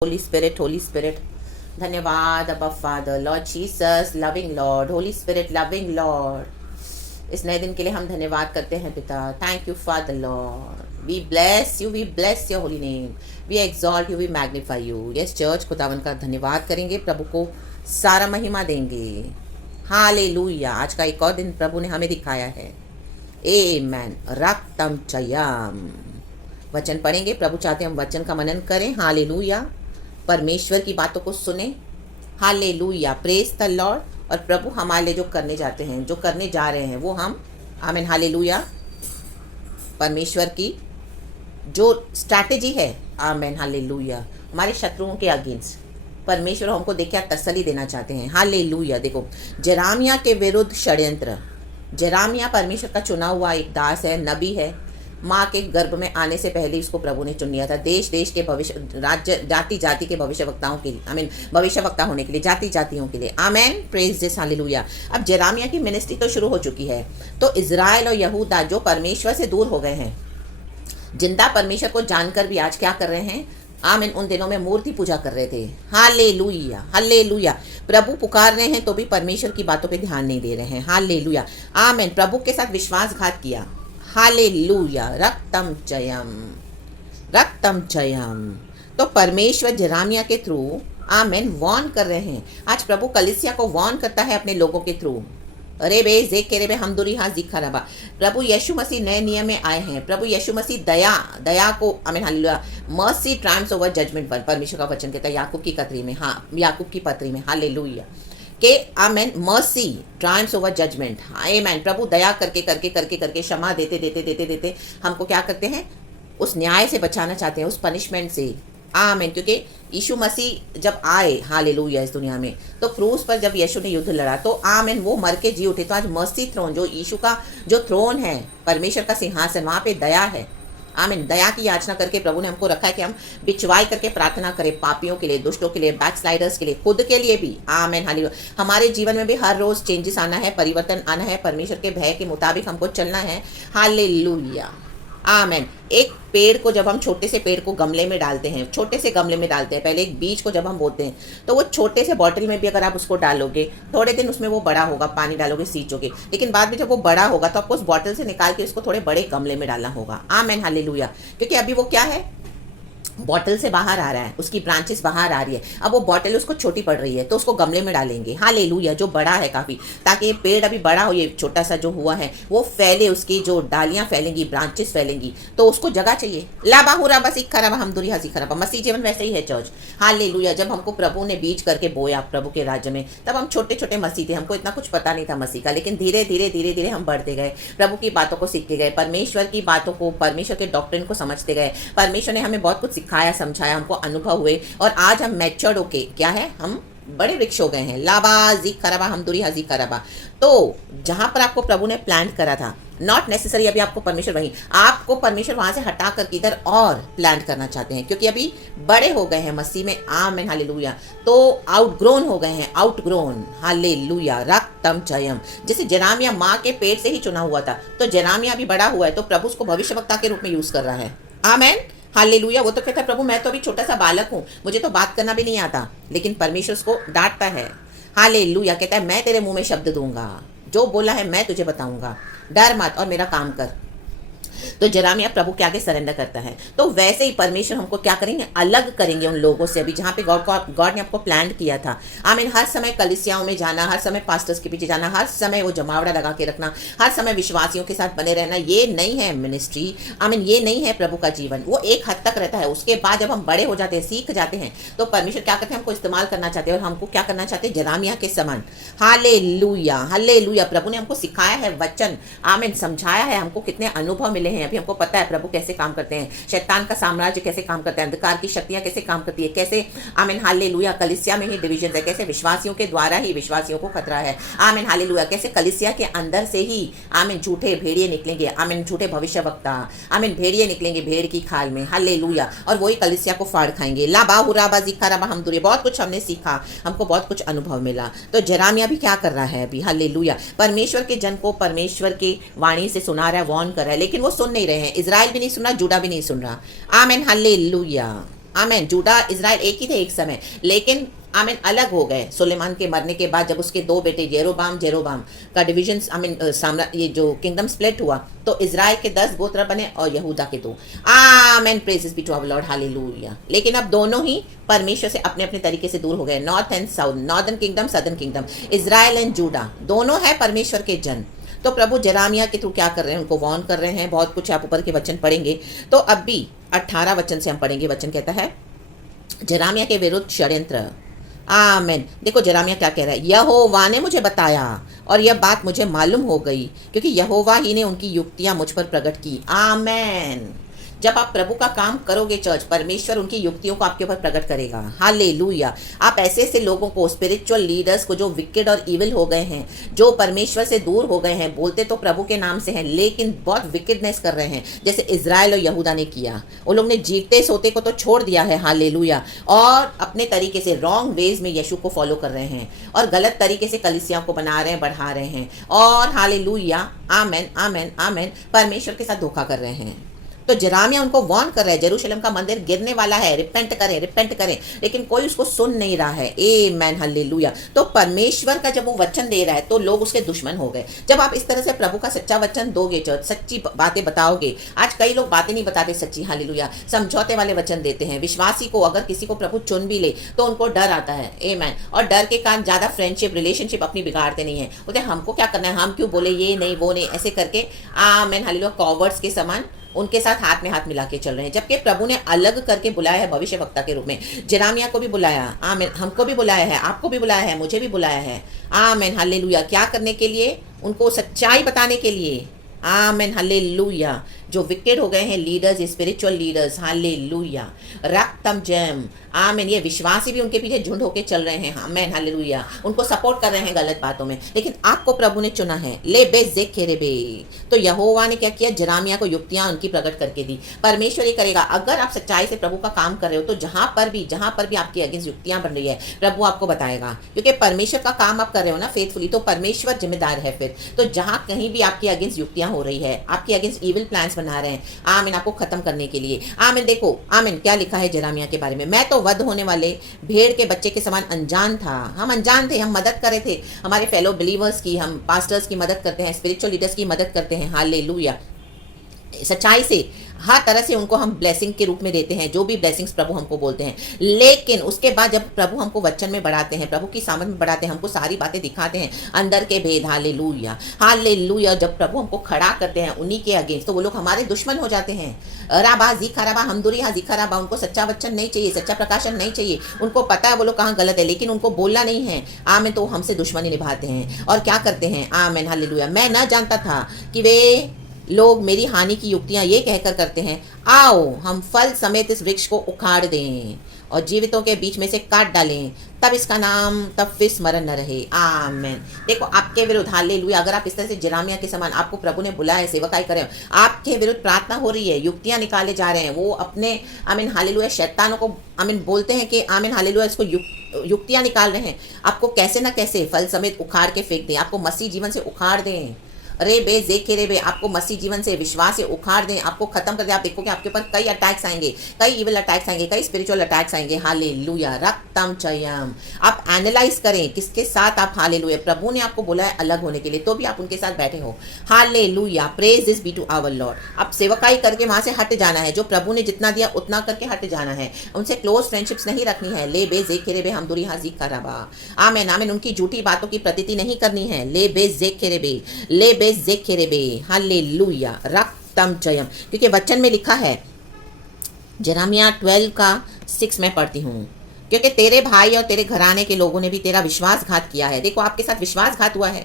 Holy Spirit. धन्यवाद अबा father, Lord Jesus, loving Lord, Holi spirit, loving Lord. इस नए दिन के लिए हम धन्यवाद करते हैं पिता। Thank you father lord, we bless you, we bless your holy name, we exalt you, we magnify you. Yes church, खुदावन का धन्यवाद करेंगे, प्रभु को सारा महिमा देंगे। हालेलुया। आज का एक और दिन प्रभु ने हमें दिखाया है। आमेन। रक्तम चयम। वचन पढ़ेंगे, प्रभु चाहते हम वचन का मनन करें। हालेलुया। परमेश्वर की बातों को सुने। Hallelujah, praise the Lord. और प्रभु हमारे लिए जो करने जाते हैं, जो करने जा रहे हैं, वो हम आमीन। हालेलुया। परमेश्वर की जो स्ट्रैटेजी है, आमीन। हालेलुया, हमारे शत्रुओं के अगेंस्ट परमेश्वर हमको देखिए तसल्ली देना चाहते हैं। हालेलुया। देखो, जेरामिया के विरुद्ध षड्यंत्र। जेरामिया परमेश्वर का चुना हुआ एक दास है, नबी है। माँ के गर्भ में आने से पहले इसको प्रभु ने चुन लिया था, देश देश के भविष्य, राज्य, जाति जाति के भविष्यवक्ताओं के लिए, आमीन, भविष्यवक्ता होने के लिए, जाति जातियों के लिए। आमीन, प्रेज दिस, हालेलुया। अब जेरामिया की मिनिस्ट्री तो शुरू हो चुकी है। तो इजराइल और यहूदा जो परमेश्वर से दूर हो गए हैं, जिंदा परमेश्वर को जानकर भी आज क्या कर रहे हैं, आमीन, उन दिनों में मूर्ति पूजा कर रहे थे। Hallelujah, hallelujah. प्रभु पुकार रहे हैं तो भी परमेश्वर की बातों पे ध्यान नहीं दे रहे हैं। हालेलुया, आमीन। प्रभु के साथ विश्वासघात किया। हालेलुया। रक्तम जयम, रक्तम जयम। तो परमेश्वर जेरामिया के थ्रू आमीन वॉर्न कर रहे हैं। आज प्रभु कलीसिया को वॉर्न करता है अपने लोगों के थ्रू। अरे बे जे के रे बे हमदुरी हाँ जी खराबा। प्रभु यीशु मसीह नए नियम में आए हैं। प्रभु यीशु मसीह दया को आमीन। हालेलुया। मर्सी ट्रायम्फ्स ओवर जजमेंट पर, परमेश्वर का वचन कहता है याकूब की कतरी में, हाँ, याकूब की पत्री में। हालेलुया के आमेन, मर्सी ट्रायम्फ्स ओवर जजमेंट। आमेन। प्रभु दया करके करके करके करके क्षमा देते देते देते देते हमको क्या करते हैं, उस न्याय से बचाना चाहते हैं, उस पनिशमेंट से। आमेन। क्योंकि यीशु मसीह जब आए, हालेलुया, इस दुनिया में, तो क्रूस पर जब यीशु ने युद्ध लड़ा तो आमेन वो मर के जी उठे। तो आज मर्सी थ्रोन, जो यीशु का जो थ्रोन है, परमेश्वर का सिंहासन, वहाँ पे दया है। आमीन। दया की याचना करके प्रभु ने हमको रखा है कि हम बिचवाई करके प्रार्थना करें, पापियों के लिए, दुष्टों के लिए, बैकस्लाइडर्स के लिए, खुद के लिए भी। आमीन। हालेलुया। हमारे जीवन में भी हर रोज चेंजेस आना है, परिवर्तन आना है, परमेश्वर के भय के मुताबिक हमको चलना है। हालेलुया, आमीन। एक पेड़ को जब हम छोटे से पेड़ को गमले में डालते हैं, छोटे से गमले में डालते हैं, पहले एक बीज को जब हम बोते हैं तो वो छोटे से बॉटल में भी अगर आप उसको डालोगे, थोड़े दिन उसमें वो बड़ा होगा, पानी डालोगे, सींचोगे, लेकिन बाद में जब वो बड़ा होगा तो आपको उस बॉटल से निकाल के उसको थोड़े बड़े गमले में डालना होगा। आमीन। हालेलुया। क्योंकि अभी वो क्या है, बॉटल से बाहर आ रहा है, उसकी ब्रांचेस बाहर आ रही है। अब वो बॉटल उसको छोटी पड़ रही है तो उसको गमले में डालेंगे। हालेलुया, जो बड़ा है काफ़ी, ताकि ये पेड़ अभी बड़ा हो, ये छोटा सा जो हुआ है वो फैले, उसकी जो डालियां फैलेंगी, ब्रांचेस फैलेंगी, तो उसको जगह चाहिए। लाबा हुरा बसी खराबा हम दुरी हसी खराबा। मसीह जीवन वैसे ही है चर्च। हालेलुया। जब हमको प्रभु ने बीज करके बोया प्रभु के राज्य में, तब हम छोटे छोटे मसीह थे, हमको इतना कुछ पता नहीं था मसीह का, लेकिन धीरे धीरे धीरे धीरे हम बढ़ते गए, प्रभु की बातों को सीखते गए, परमेश्वर की बातों को, परमेश्वर के डॉक्ट्रिन को समझते गए। परमेश्वर ने हमें बहुत कुछ सिखाया, समझाया, हमको अनुभव हुए, और आज हम मैच्योर्ड होके क्या है, हम बड़े वृक्ष हो गए हैं। लाबा जी खराबा हम दुरी हाजी खराबा। तो जहां पर आपको प्रभु ने प्लांट करा था, नॉट नेसेसरी अभी आपको परमेश्वर वहीं, आपको परमेश्वर वहां से हटा कर इधर और प्लांट करना चाहते हैं, क्योंकि अभी बड़े हो गए हैं मसीह में। आमीन। हालेलुया। तो आउटग्रोन हो गए हैं, आउटग्रोन। हालेलुया। रक्तम जयम। जैसे जेरामिया माँ के पेट से ही चुना हुआ था, तो जेरामिया भी बड़ा हुआ है, तो प्रभु उसको भविष्यवक्ता के रूप में यूज कर रहा है। आमीन। हालेलुया। वो तो कहता है प्रभु मैं तो अभी छोटा सा बालक हूँ, मुझे तो बात करना भी नहीं आता, लेकिन परमेश्वर उसको डांटता है। हालेलुया। कहता है मैं तेरे मुंह में शब्द दूंगा, जो बोला है मैं तुझे बताऊंगा, डर मत और मेरा काम कर। तो जेरामिया प्रभु के आगे सरेंडर करता है। तो वैसे ही परमेश्वर हमको क्या करेंगे, अलग करेंगे उन लोगों से अभी जहाँ पे गॉड ने आपको प्लान किया था। आमीन। हर समय कलीसियाओं में जाना, हर समय पास्टर्स के पीछे जाना, हर समय वो जमावड़ा लगा के रखना, हर समय विश्वासियों के साथ बने रहना, ये नहीं है मिनिस्ट्री। आमीन। ये नहीं है प्रभु का जीवन। वो एक हद तक रहता है, उसके बाद जब हम बड़े हो जाते हैं, सीख जाते हैं, तो परमेश्वर क्या करते हैं, हमको इस्तेमाल करना चाहते हैं, और हमको क्या करना चाहते हैं, जेरामिया के समान। Hallelujah, hallelujah. प्रभु ने हमको सिखाया है वचन, आमीन, समझाया है, हमको कितने अनुभव मिले हैं। अभी हमको पता है प्रभु कैसे काम करते हैं, शैतान का साम्राज्य कैसे काम करता है, अंधकार की शक्तियां कैसे काम करती है, कैसे आमीन। हालेलुया। कलीसिया में ही डिवीजन है, कैसे विश्वासियों के द्वारा ही विश्वासियों को खतरा है। आमीन। हालेलुया। कैसे कलीसिया के अंदर से ही आमीन झूठे भेड़िए निकलेंगे, आमीन, झूठे भविष्यवक्ता, आमीन, भेड़िए निकलेंगे भेड़ की खाल में। हालेलुया। और वही कलीसिया को फाड़ खाएंगे। लाबा हुराबा जिखाराबा हम दुरी। बहुत कुछ हमने सीखा, हमको बहुत कुछ अनुभव मिला। तो जेरामिया भी क्या कर रहा है अभी, हालेलुया, परमेश्वर के जन को परमेश्वर की वाणी से सुना रहा है, वॉर्न कर रहा है, लेकिन वो सुन नहीं रहे हैं। इजराइल भी नहीं सुन रहा, जूडा भी नहीं सुन रहा। आमीन। हालेलुया। आमेन। जूडा इजराइल एक ही थे एक समय, लेकिन आमीन अलग हो गए सुलेमान के मरने के बाद, जब उसके दो बेटे जेरोबाम का डिवीजन आमीन ये जो किंगडम स्प्लिट हुआ, तो इजराइल के 10 गोत्र बने और यहूदा के 2। आमीन, praises be to our lord, हालेलुया। लेकिन अब दोनों ही परमेश्वर से अपने अपने तरीके से दूर हो गए, north and south, northern kingdom, southern kingdom, Israel and Judah दोनों है परमेश्वर के जन। तो प्रभु जेरामिया के थ्रू क्या कर रहे हैं, उनको वार्न कर रहे हैं। बहुत कुछ आप ऊपर के वचन पढ़ेंगे, तो अब भी 18 वचन से हम पढ़ेंगे। वचन कहता है जेरामिया के विरुद्ध षड्यंत्र। आमेन। देखो जेरामिया क्या कह रहा है, यहोवा ने मुझे बताया और यह बात मुझे मालूम हो गई, क्योंकि यहोवा ही ने उनकी युक्तियां मुझ पर प्रकट की। आमेन। जब आप प्रभु का काम करोगे चर्च, परमेश्वर उनकी युक्तियों को आपके ऊपर प्रकट करेगा। हालेलुया। आप ऐसे ऐसे लोगों को, स्पिरिचुअल लीडर्स को जो विकेड और इविल हो गए हैं, जो परमेश्वर से दूर हो गए हैं, बोलते तो प्रभु के नाम से हैं लेकिन बहुत विकेडनेस कर रहे हैं, जैसे इजराइल और यहूदा ने किया। उन लोग ने जीते सोते को तो छोड़ दिया है, हालेलुया, और अपने तरीके से रॉन्ग वेज में यीशु को फॉलो कर रहे हैं और गलत तरीके से कलीसिया को बना रहे हैं, बढ़ा रहे हैं, और हालेलुया, आमेन आमेन आमेन, परमेश्वर के साथ धोखा कर रहे हैं। तो जेरामिया उनको वार्न कर रहे हैं, जेरूशलेम का मंदिर गिरने वाला है, रिपेंट करें, लेकिन कोई उसको सुन नहीं रहा है। आमेन, हालेलुया। तो परमेश्वर का जब वो वचन दे रहा है तो लोग उसके दुश्मन हो गए। जब आप इस तरह से प्रभु का सच्चा वचन दोगे, चर्च, सच्ची बातें बताओगे। आज कई लोग बातें नहीं बताते सच्ची, हालेलुया, समझौते वाले वचन देते हैं। विश्वासी को अगर किसी को प्रभु चुन भी ले तो उनको डर आता है, आमेन, और डर के कारण ज्यादा फ्रेंडशिप, रिलेशनशिप अपनी बिगाड़ते नहीं है। बोलते हमको क्या करना है, हम क्यों बोले, ये नहीं वो नहीं, ऐसे करके आमेन, हालेलुया, कॉवर्ड्स के समान उनके साथ हाथ में हाथ मिला के चल रहे हैं। जबकि प्रभु ने अलग करके बुलाया है भविष्यवक्ता के रूप में। जेरामिया को भी बुलाया, आमीन, हमको भी बुलाया है, आपको भी बुलाया है, मुझे भी बुलाया है। आमीन, हालेलुया। क्या करने के लिए? उनको सच्चाई बताने के लिए। आमीन, हालेलुया। जो विकेट हो गए हैं leaders, spiritual leaders, hallelujah, रक्तम Jayam, आमीन, ये विश्वासी भी उनके पीछे झुंड होके चल रहे हैं, आमीन, हालेलुया, उनको सपोर्ट कर रहे हैं गलत बातों में, लेकिन आपको प्रभु ने चुना है। ले बे जेखेरे बे। तो यहोवा ने क्या किया, जेरामिया को युक्तियां उनकी प्रकट करके दी। परमेश्वर ये करेगा, अगर आप सच्चाई से प्रभु का काम कर रहे हो तो जहां पर भी आपकी अगेंस्ट युक्तियां बन रही है, प्रभु आपको बताएगा, क्योंकि परमेश्वर का काम आप कर रहे हो ना फेथफुली, तो परमेश्वर जिम्मेदार है फिर। तो जहां कहीं भी आपकी अगेंस्ट युक्तियां हो रही है, आपकी अगेंस्ट इविल प्लान्स बना रहे हैं, आमीन, आपको खत्म करने के लिए, आमीन। देखो आमीन क्या लिखा है जेरामिया के बारे में, मैं तो वध होने वाले भेड़ के बच्चे के समान अनजान था। हम अनजान थे, हम मदद कर रहे थे हमारे फेलो बिलीवर्स की, हम पास्टर्स की मदद करते हैं, स्पिरिचुअल लीडर्स की मदद करते हैं, हालेलुया, सच्चाई से हर तरह से उनको हम ब्लेसिंग के रूप में देते हैं, जो भी ब्लेसिंग्स प्रभु हमको बोलते हैं। लेकिन उसके बाद जब प्रभु हमको वचन में बढ़ाते हैं, प्रभु की सामर्थ में बढ़ाते हैं, हमको सारी बातें दिखाते हैं, अंदर के भेद, हालेलुया, हालेलुया, जब प्रभु हमको खड़ा करते हैं उन्हीं के अगेंस्ट, तो वो लोग हमारे दुश्मन हो जाते हैं। राबा जीखा राबा, हमदुरी हाँ जीखा राबा, उनको सच्चा वचन नहीं चाहिए, सच्चा प्रकाशन नहीं चाहिए, उनको पता है वो लोग कहाँ गलत है, लेकिन उनको बोलना नहीं है, आमीन, तो हमसे दुश्मनी निभाते हैं और क्या करते हैं, आमीन, हालेलुया। मैं न जानता था कि वे लोग मेरी हानि की युक्तियां ये कहकर करते हैं, आओ हम फल समेत इस वृक्ष को उखाड़ दें और जीवितों के बीच में से काट डालें, तब इसका नाम तब फिर स्मरण न रहे। आमीन। देखो आपके विरुद्ध, हालेलुया, अगर आप इस तरह से जेरामिया के समान, आपको प्रभु ने बुलाया है, सेवकाई करें, आपके विरुद्ध प्रार्थना हो रही है, युक्तियां निकाले जा रहे हैं, वो अपने आमीन, हालेलुया, शैतानों को आमीन बोलते हैं कि आमीन, हालेलुया, इसको युक्तियां निकाल रहे हैं, आपको कैसे ना कैसे फल समेत उखाड़ के फेंक दें, आपको मसीह जीवन से उखाड़ दें, रे बे जेखे रे बे, आपको मसीह जीवन से, विश्वास से उखाड़ दें, आपको खत्म कर दें। आप देखोगे आपके ऊपर कई अटैक्स आएंगे, कई इविल अटैक्स आएंगे, कई स्पिरिचुअल अटैक्स आएंगे, हालेलुया, रक्तम चयम। आप एनालाइज करें किसके साथ आप, हालेलुया, प्रभु ने आपको बोला है अलग होने के लिए, तो भी आप उनके साथ बैठे हो, हालेलुया, praise this be to our lord. आप सेवकाई करके वहां से हट जाना है, जो प्रभु ने जितना दिया उतना करके हट जाना है, उनसे क्लोज फ्रेंडशिप्स नहीं रखनी है। ले बे जेखे रे बे, हम दूरी हाजी कराबा, आमीन आमीन, उनकी झूठी बातों की प्रतीति नहीं करनी है। ले बे जेखे रे बे, ले बे जेखे रे बे, हालेलुया, रक्तम जयम, क्योंकि वचन में लिखा है, जेरामिया 12 का 6 में पढ़ती हूँ, क्योंकि तेरे भाई और तेरे घराने के लोगों ने भी तेरा विश्वासघात किया है। देखो आपके साथ विश्वासघात हुआ है,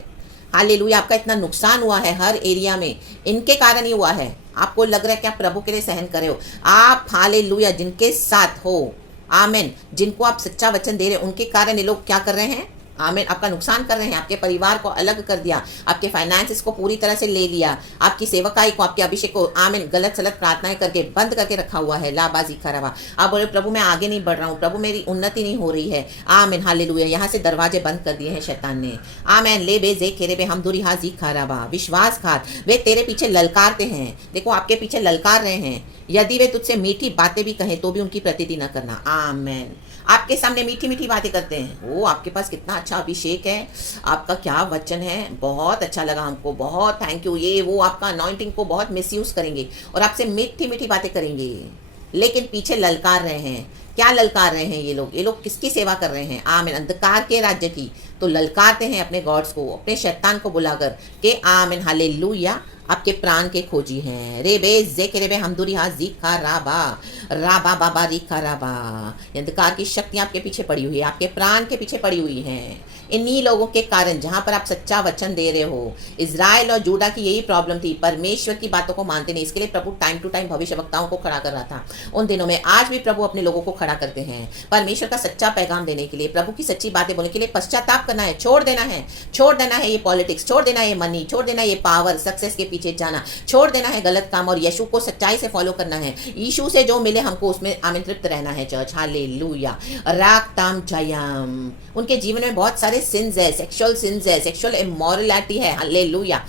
हालेलुया, आपका इतना नुकसान हुआ है हर एरिया में, इनके कारण ही हुआ है। आपको लग रहा है कि आप प्रभु के लिए सहन करे हो, आप हालेलुया जिनके साथ हो, आमीन, जिनको आप सच्चा वचन दे रहे हो, उनके कारण ये लोग क्या कर रहे हैं, आमीन, आपका नुकसान कर रहे हैं, आपके परिवार को अलग कर दिया, आपके फाइनेंसेस को पूरी तरह से ले लिया, आपकी सेवकाई को, आपके अभिषेक को आमीन गलत सलत प्रार्थनाएं करके बंद करके रखा हुआ है। लाबाजी खराबा, आप बोले प्रभु मैं आगे नहीं बढ़ रहा हूँ, प्रभु मेरी उन्नति नहीं हो रही है। आमीन हालेलुया, यहाँ से दरवाजे बंद कर दिए हैं शैतान ने। आमीन ले बे जे खेरे बे हम दूरी हाजी खराबा, विश्वासघात, वे तेरे पीछे ललकारते हैं। देखो आपके पीछे ललकार रहे हैं, यदि वे तुझसे मीठी बातें भी कहें तो भी उनकी प्रतीति न करना। आमीन, आपके सामने मीठी मीठी बातें करते हैं। वो आपके पास कितना अच्छा अभिषेक है, आपका क्या वचन है, बहुत अच्छा लगा हमको, बहुत थैंक यू। ये वो आपका अनॉइंटिंग को बहुत मिसयूज करेंगे और आपसे मीठी मीठी बातें करेंगे, लेकिन पीछे ललकार रहे हैं। क्या ललकार रहे हैं ये लोग? ये लोग किसकी सेवा कर रहे हैं? आमीन, अंधकार के राज्य की। तो ललकारते हैं अपने गॉड्स को, अपने शैतान को बुलाकर के आमीन हालेलुया, आपके प्राण के खोजी हैं। रे बे जे के रे बे हमदुरी हा जी खा राबा राबा बाबा री खा राबा। अंधकार की शक्तियां आपके पीछे पड़ी हुई है, आपके प्राण के पीछे पड़ी हुई हैं। इन्हीं लोगों के कारण, जहां पर आप सच्चा वचन दे रहे हो, इजराइल और जूडा की यही प्रॉब्लम थी, परमेश्वर की बातों को मानते नहीं। इसके लिए प्रभु टाइम टू टाइम भविष्यवक्ताओं को खड़ा कर रहा था उन दिनों में। आज भी प्रभु अपने लोगों को खड़ा करते हैं परमेश्वर का सच्चा पैगाम देने के लिए, प्रभु की सच्ची बातें बोलने के लिए। पश्चाताप करना है, छोड़ देना है, छोड़ देना है ये पॉलिटिक्स, छोड़ देना है ये मनी, छोड़ देना है ये पावर, सक्सेस के पीछे जाना, छोड़ देना है गलत काम और यीशु को सच्चाई से फॉलो करना है। यीशु से जो मिले हमको उसमें आमंत्रित रहना है। चर्च हालेलुया, रागताम जयम। उनके जीवन में बहुत सारे सिंस है, सेक्सुअल सिंस है, सेक्सुअल इमोरलिटी है। हालेलुया,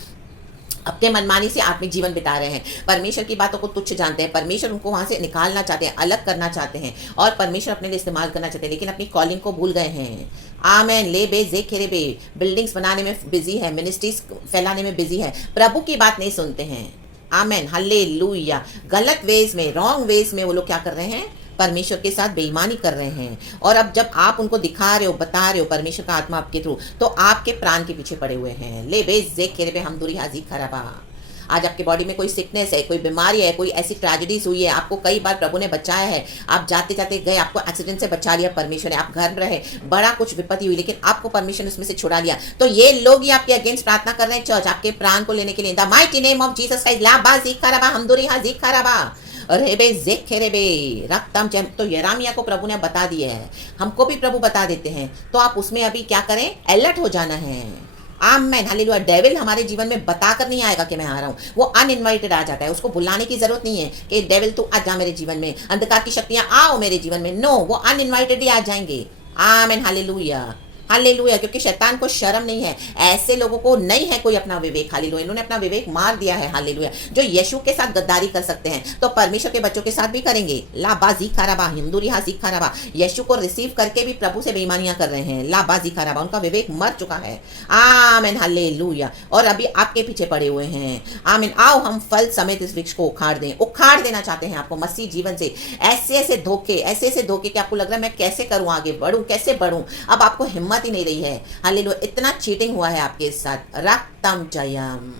अपने मनमानी से आत्मिक जीवन बिता रहे हैं, परमेश्वर की बातों को तुच्छ जानते हैं। परमेश्वर उनको वहां से निकालना चाहते हैं, अलग करना चाहते हैं और परमेश्वर अपने लिए इस्तेमाल करना चाहते हैं, लेकिन अपनी कॉलिंग को भूल गए हैं। आमेन ले बे जे खेरे बे, बिल्डिंग्स बनाने में बिजी है, मिनिस्ट्रीज फैलाने में बिजी है, प्रभु की बात नहीं सुनते हैं। आमेन हालेलुया, गलत वेज में, रॉन्ग वेज में वो लोग क्या कर रहे हैं? परमेश्वर के साथ बेईमानी कर रहे हैं। और अब जब आप उनको दिखा रहे हो, बता रहे हो परमेश्वर का आत्मा आपके थ्रू, तो आपके प्राण के पीछे पड़े हुए हैं। ले बे जे खेरे बे हम दूरी हाजी खराबा। आज आपके बॉडी में कोई सिकनेस है, कोई बीमारी है, कोई ऐसी ट्रेजेडीज हुई है, आपको कई बार प्रभु ने बचाया है, आप जाते जाते गए, आपको एक्सीडेंट से बचा लिया परमेश्वर ने, आप घर में रहे, बड़ा कुछ विपत्ति हुई, लेकिन आपको परमेश्वर ने उसमें से छुड़ा लिया, तो ये लोग ही आपके अगेंस्ट प्रार्थना कर रहे हैं चर्च, आपके प्राण को लेने के लिए। The mighty name of Jesus Christ ला बा जी खराबा हम दूरी हाजी खराबा रेबे जेखेरेबे रक्तम जम। तो यरामिया को प्रभु ने बता दिया है, हमको भी प्रभु बता देते हैं, तो आप उसमें अभी क्या करें? अलर्ट हो जाना है। Amen hallelujah. डेविल हमारे जीवन में बताकर नहीं आएगा कि मैं आ रहा हूँ, वो अनइनवाइटेड आ जाता है, उसको बुलाने की जरूरत नहीं है कि डेविल तू आ जा मेरे जीवन में, अंधकार की शक्तियां आओ मेरे जीवन में। नो, वो अनइनवाइटेड ही आ जाएंगे। आमेन हालेलुया हालेलुया, क्योंकि शैतान को शर्म नहीं है, ऐसे लोगों को नहीं है कोई अपना विवेक। हालेलुया, इन्होंने अपना विवेक मार दिया है। हालेलुया, जो यीशु के साथ गद्दारी कर सकते हैं तो परमेश्वर के बच्चों के साथ भी करेंगे। लाबाजी खराबा हिंदूरी हाजी खराबा, यीशु को रिसीव करके भी प्रभु से बेईमानियां कर रहे हैं। लाबाजी खराबा, उनका विवेक मर चुका है। आमीन हालेलुया, और अभी आपके पीछे पड़े हुए हैं। आमीन, आओ हम फल समेत इस वृक्ष को उखाड़ दें। उखाड़ देना चाहते हैं आपको मसीह जीवन से, ऐसे ऐसे धोखे, ऐसे ऐसे धोखे कि आपको लग रहा है मैं कैसे करूं, आगे बढ़ूं, कैसे बढ़ूं, अब आपको हिम्मत ही नहीं रही है। हालेलुया, इतना चीटिंग हुआ है आपके साथ। रक्तम जयम,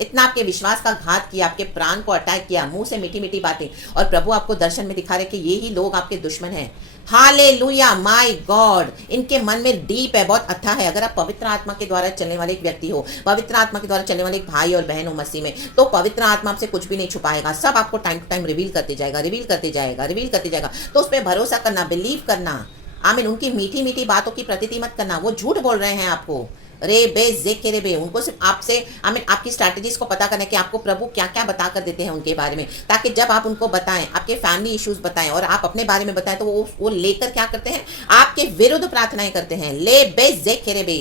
इतना आपके विश्वास का घात किया, आपके प्राण को अटैक किया, मुंह से मीठी मीठी बातें, और प्रभु आपको दर्शन में दिखा रहे कि ये ही लोग आपके दुश्मन हैं। हालेलुया, माय गॉड, इनके मन में डीप है, बहुत अथाह है। अगर आप पवित्र आत्मा के द्वारा चलने वाले एक व्यक्ति हो, पवित्र आत्मा के द्वारा चलने वाले एक भाई और बहन हो मसीह में, तो पवित्र आत्मा आपसे कुछ भी नहीं छुपाएगा, सब आपको टाइम टू टाइम रिवील करते जाएगा, रिवील करते जाएगा, रिवील करते जाएगा। तो उस पर भरोसा करना, बिलीव करना। आमीन, उनकी मीठी मीठी बातों की प्रतीति मत करना, वो झूठ बोल रहे हैं आपको। रे बे जे के रे बे, उनको सिर्फ आपसे आमीन आपकी स्ट्रैटेजीज को पता करना है कि आपको प्रभु क्या क्या बता कर देते हैं उनके बारे में, ताकि जब आप उनको बताएं, आपके फैमिली इश्यूज बताएं और आप अपने बारे में बताएं, तो वो लेकर क्या करते हैं? आपके विरुद्ध प्रार्थनाएं करते हैं। ले बे जे के रे बे,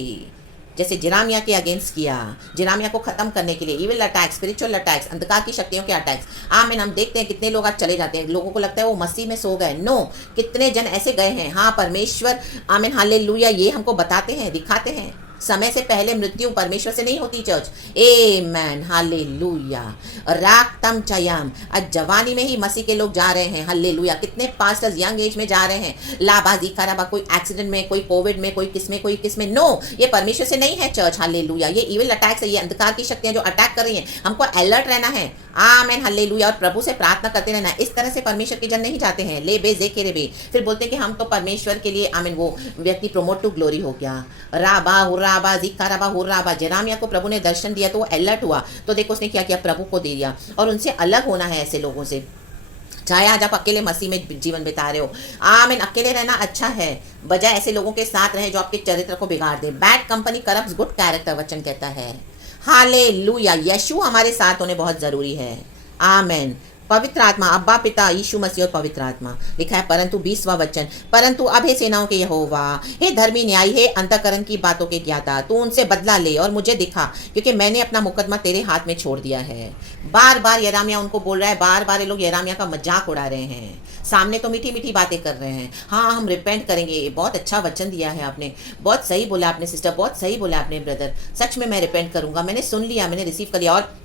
जैसे जिरामिया के अगेंस्ट किया, जिरामिया को खत्म करने के लिए, इविल अटैक्स, स्पिरिचुअल अटैक्स, अंधकार की शक्तियों के अटैक्स। आमीन, हम देखते हैं कितने लोग आज चले जाते हैं, लोगों को लगता है वो मसीह में सो गए। नो, कितने जन ऐसे गए हैं। हाँ, परमेश्वर आमीन हालेलुया ये हमको बताते हैं, दिखाते हैं। समय से पहले मृत्यु परमेश्वर से नहीं होती चर्च। Amen hallelujah, राक्तम चयम। आज जवानी में ही मसीह के लोग जा रहे हैं। हालेलुया, कितने पास्टर्स यंग एज में जा रहे हैं, लाबाजी खराबा, कोई एक्सीडेंट में, कोई कोविड में, कोई किसमें। नो, ये परमेश्वर से नहीं है चर्च। हालेलुया, ये इविल अटैक्स है, ये अंधकार की शक्तियां जो अटैक कर रही हैं, हमको अलर्ट रहना है। आमेन हालेलुया, और प्रभु से प्रार्थना करते रहना। इस तरह से परमेश्वर के जन नहीं जाते हैं। ले बे जे के रे बे, फिर बोलते हैं कि हम तो परमेश्वर के लिए, आमीन, वो व्यक्ति प्रमोट टू ग्लोरी हो गया। राबा हुर्राबा जिकाराबा हुर्राबा, जेरामिया को प्रभु ने दर्शन दिया तो वो अलर्ट हुआ, तो देखो उसने क्या किया, प्रभु को दे दिया। और उनसे अलग होना है ऐसे लोगों से। चाहे आज आप अकेले मसीह में जीवन बिता रहे हो, आमीन, अकेले रहना अच्छा है, बजाय ऐसे लोगों के साथ रहे जो आपके चरित्र को बिगाड़ दे। Bad company corrupts good character, वचन कहता है। हालेलुया, यीशु हमारे साथ होने बहुत जरूरी है। आमीन। पवित्र आत्मा, अब्बा पिता, यीशु मसीह और पवित्र आत्मा, लिखा है परंतु 20वां वचन, परंतु अब हे सेनाओं के यहोवा, हे धर्मी न्यायी, हे अंतःकरण की बातों के ज्ञाता, तू उनसे बदला ले और मुझे दिखा, क्योंकि मैंने अपना मुकदमा तेरे हाथ में छोड़ दिया है। बार बार यिर्मयाह उनको बोल रहा है, बार बार ये लोग यिर्मयाह का मजाक उड़ा रहे हैं। सामने तो मीठी मीठी बातें कर रहे हैं, हाँ हम रिपेंट करेंगे, बहुत अच्छा वचन दिया है आपने, बहुत सही बोला आपने सिस्टर, बहुत सही बोला आपने ब्रदर, सच में मैं रिपेंट करूंगा, मैंने सुन लिया, मैंने रिसीव कर लिया। और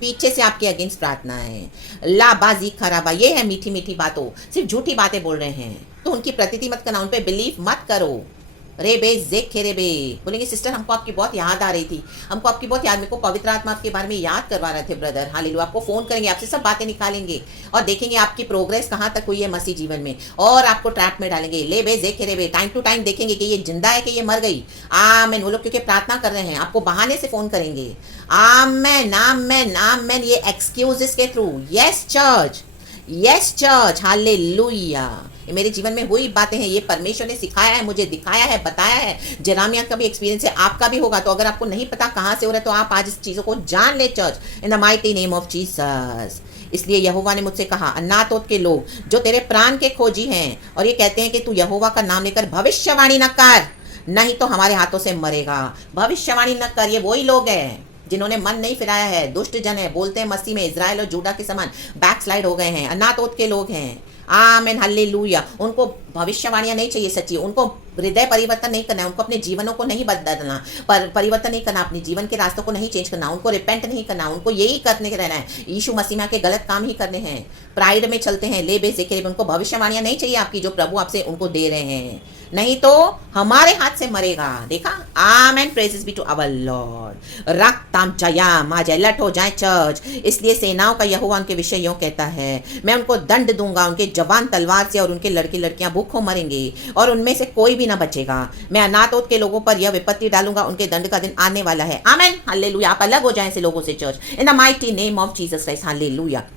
पीछे से आपके अगेंस्ट प्रार्थना है, लाबाजी खराबा, ये है मीठी मीठी बातों, सिर्फ झूठी बातें बोल रहे हैं, तो उनकी प्रतीति मत करना, उन पे बिलीव मत करो। रे बे जेखे रे बे, बोलेंगे सिस्टर हमको आपकी बहुत याद आ रही थी, हमको आपकी बहुत याद, मेरे को पवित्र आत्मा आपके बारे में याद करवा रहे थे ब्रदर। हालेलुया, आपको फोन करेंगे, आपसे सब बातें निकालेंगे और देखेंगे आपकी प्रोग्रेस कहाँ तक हुई है मसीह जीवन में, और आपको ट्रैप में डालेंगे। ले बे जेखे रे बे, टाइम टू टाइम देखेंगे कि ये जिंदा है कि ये मर गई। आमीन। वो लोग क्योंकि प्रार्थना कर रहे हैं, आपको बहाने से फोन करेंगे। आमीन आमीन आमीन, ये एक्सक्यूजेस के through. Yes church, yes church, hallelujah. ये मेरे जीवन में हुई बातें हैं, ये परमेश्वर ने सिखाया है, मुझे दिखाया है, बताया है। यिर्मयाह का भी एक्सपीरियंस है, आपका भी होगा। तो अगर आपको नहीं पता कहाँ से हो रहा है, तो आप आज इस चीज़ों को जान ले church, in the mighty name of Jesus. इसलिए यहोवा ने मुझसे कहा, अनातोत के लोग जो तेरे प्राण के खोजी हैं, और ये कहते हैं कि तू यहोवा का नाम लेकर भविष्यवाणी न कर, नहीं तो हमारे हाथों से मरेगा। भविष्यवाणी न कर, ये वही लोग हैं जिन्होंने मन नहीं फिराया है, दुष्ट जन है, बोलते हैं मसीह में इजराइल और जूडा के समान बैकस्लाइड हो गए हैं, अनातोत के लोग हैं। आमीन, हालेलुया। उनको भविष्यवाणियां नहीं चाहिए सच्ची, उनको हृदय परिवर्तन नहीं करना है, उनको अपने जीवनों को नहीं बदलना, परिवर्तन नहीं करना, अपने जीवन के रास्तों को नहीं चेंज करना, उनको रिपेंट नहीं करना, उनको यही करने के रहना है, यीशु मसीह में के गलत काम ही करने हैं, प्राइड में चलते हैं, ले बे जिक्र। उनको भविष्यवाणियां नहीं चाहिए आपकी, जो प्रभु आपसे उनको दे रहे हैं, नहीं तो हमारे हाथ से मरेगा। देखा, amen, praises be to our lord. रक्तम जयाम, आज अलर्ट हो जाए चर्च। इसलिए सेनाओं का यहोवा उनके विषय यूं कहता है, मैं उनको दंड दूंगा, उनके जवान तलवार से, और उनके लड़के लड़कियां भूखों मरेंगे, और उनमें से कोई भी ना बचेगा। मैं अनातोत के लोगों पर यह विपत्ति डालूंगा, उनके दंड का दिन आने वाला है। आमेन, हालेलुया। आप अलग हो जाएं ऐसे लोगों से church, in the mighty name of Jesus Christ, hallelujah.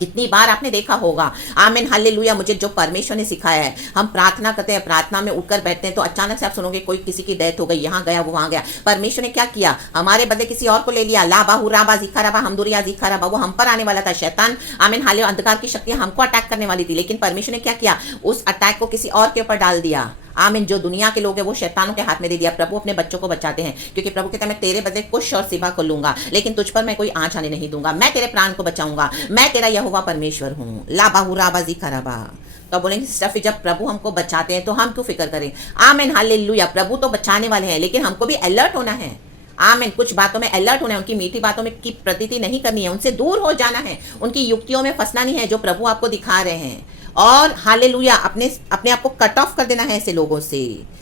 कितनी बार आपने देखा होगा, आमीन, हालेलुया, मुझे जो परमेश्वर ने सिखाया है, हम प्रार्थना करते हैं, प्रार्थना में उठकर बैठते हैं, तो अचानक से आप सुनोगे कोई किसी की डेथ हो गई, यहाँ गया वो वहाँ गया। परमेश्वर ने क्या किया, हमारे बदले किसी और को ले लिया। ला बाहू राबा जीखा राबा हमदुरिया जीखा राबा, वो हम पर आने वाला था। शैतान, आमीन, हाले, अंधकार की शक्तियां हमको अटैक करने वाली थी, लेकिन परमेश्वर ने क्या किया, उस अटैक को किसी और के ऊपर डाल दिया। आमीन। जो दुनिया के लोग हैं वो शैतानों के हाथ में दे दिया। प्रभु अपने बच्चों को बचाते हैं, क्योंकि प्रभु कहता है मैं तेरे बदले कुछ और सिवा को लूंगा, लेकिन तुझ पर मैं कोई आँच आने नहीं दूंगा, मैं तेरे प्राण को बचाऊंगा, मैं तेरा यहोवा परमेश्वर हूँ। ला बाहू राबा जीखा राबा। तो बोलेंगे सिस्टर फिर जब प्रभु हमको बचाते हैं तो हम क्यों फिक्र करें। आमीन, हालेलुया। प्रभु तो बचाने वाले हैं, लेकिन हमको भी अलर्ट होना है। आमीन, कुछ बातों में अलर्ट होना है, उनकी मीठी बातों में की प्रतीति नहीं करनी है, उनसे दूर हो जाना है, उनकी युक्तियों में फंसना नहीं है जो प्रभु आपको दिखा रहे हैं। और हालेलुया, अपने आप को कट ऑफ कर देना है ऐसे लोगों से।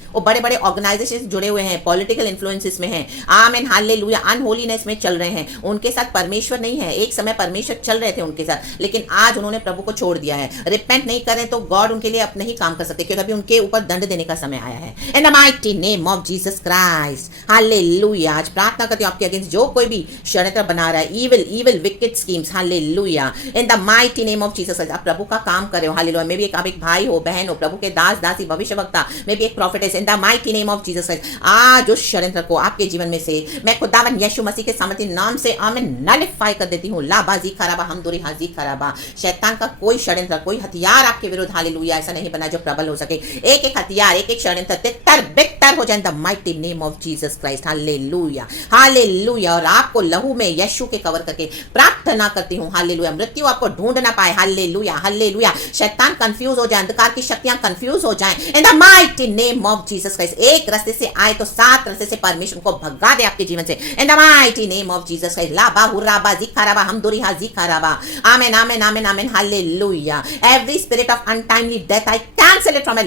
वो बड़े बड़े ऑर्गेनाइजेशन जुड़े हुए हैं, पॉलिटिकल इन्फ्लुएंसेस में हैं, आमीन, हालेलुया, अनहोलीनेस में चल रहे हैं, उनके साथ परमेश्वर नहीं है। एक समय परमेश्वर चल रहे थे उनके साथ, लेकिन आज उन्होंने प्रभु को छोड़ दिया है। रिपेंट नहीं करें तो गॉड उनके लिए अब नहीं काम कर सकते, क्योंकि अभी उनके ऊपर दंड देने का समय आया है। इन the mighty name of Jesus Christ, hallelujah. आज प्रार्थना करती हूँ आपके अगेंस्ट जो कोई भी षड्यंत्र बना रहा है, evil wicket schemes, hallelujah, in the mighty name of Jesus. आप प्रभु का काम कर रहे हो, हालेलुया। मे भी आप एक भाई हो, बहन हो, प्रभु के दास दासी, भविष्यवक्ता, मे भी एक प्रॉफिट है, इन the mighty name of Jesus Christ. आज उस षड्यंत्र को आपके जीवन में से मैं खुदावन यीशु मसीह के सामर्थी नाम से आमीन नलिफाई कर देती हूँ। लाबाजी खराबा हमदुरी हाजी खराबा। शैतान का कोई षड्यंत्र, कोई हथियार आपके विरुद्ध, हालेलुया, ऐसा नहीं बना जो प्रबल हो सके। एक एक हथियार, एक एक षड्यंत्र तितर बितर हो जाए, the mighty name of Jesus Christ, hallelujah, hallelujah. और आपको लहू में यीशु के कवर करके प्रार्थना करती हूँ, हालेलुया, मृत्यु आपको ढूंढ ना पाए, हालेलुया, हालेलुया। शैतान कंफ्यूज हो जाए, अंधकार की शक्तियां कंफ्यूज हो जाएं, इन the mighty name of Jesus Christ. एक रास्ते से आए तो 7 रास्ते से परमेश्वर को भगा दे आपके जीवन से, in the mighty name of Jesus Christ. ला बाहू राबा जीखा राबा हमदुरी हाजी खराबा। Amen, amen, amen, amen, hallelujah. Every spirit of untimely death I cancel it from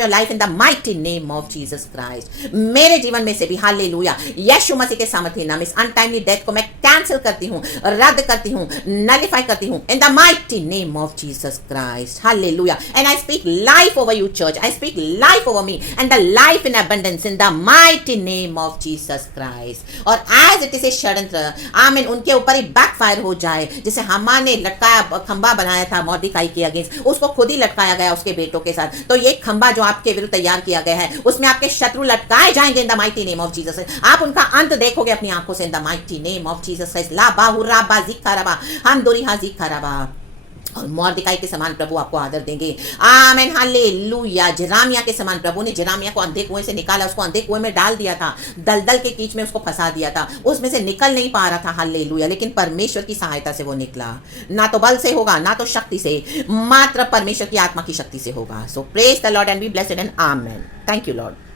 your life in the mighty name of Jesus Christ. मेरे जीवन में से भी, हालेलुया, यीशु मसीह के सामर्थ्य नाम इस अनटाइमली डेथ को मैं कैंसिल करती हूँ, रद्द करती हूँ, नलिफाई करती हूँ, इन the mighty name of Jesus Christ. Christ. Hallelujah. And I speak life over you, church. I speak life over me and the life in abundance in the mighty name of Jesus Christ. और as it is a षड्यंत्र, आमीन, उनके ऊपर ही backfire हो जाए। जैसे हामान ने लटकाया खंबा बनाया था मॉर्डिकाई के अगेंस्ट, उसको खुद ही लटकाया गया उसके बेटों के साथ। तो ये खंबा जो आपके विरुद्ध तैयार किया गया है, उसमें आपके शत्रु लटकाए जाएंगे in the mighty name of Jesus. आप उनका अंत देखोगे अपनी आंखों से in the mighty name of Jesus Christ. ला बाहुरा बाजिका रबा हम दोरी हाजिका रबा। और मॉर्दिकाई के समान प्रभु आपको आदर देंगे। आमेन, हालेलुया। जेरामिया के समान प्रभु ने जेरामिया को अंधे कुएं से निकाला, उसको अंधे कुएं में डाल दिया था, दलदल के कीच में उसको फंसा दिया था, उसमें से निकल नहीं पा रहा था। हालेलुया। लेकिन परमेश्वर की सहायता से वो निकला। ना तो बल से होगा, ना तो शक्ति से, मात्र परमेश्वर की आत्मा की शक्ति से होगा। So praise the lord and be blessed and amen. Thank you Lord.